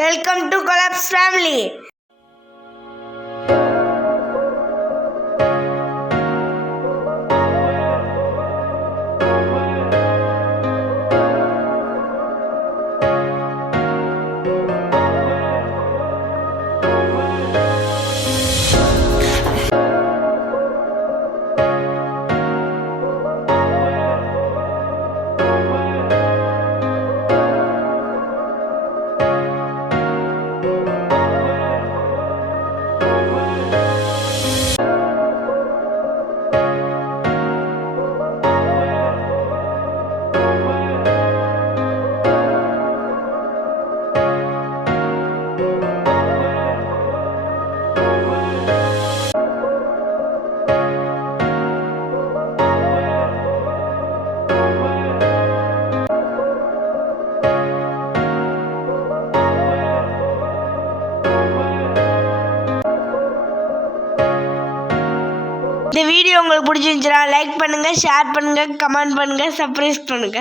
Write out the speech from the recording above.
Welcome to Collapse Family. இந்த video உங்களுக்கு பிடிச்சிருந்துச்சுன்னா லைக் பண்ணுங்க, ஷேர் பண்ணுங்க, கமெண்ட் பண்ணுங்க, சப்ஸ்கிரைப் பண்ணுங்க.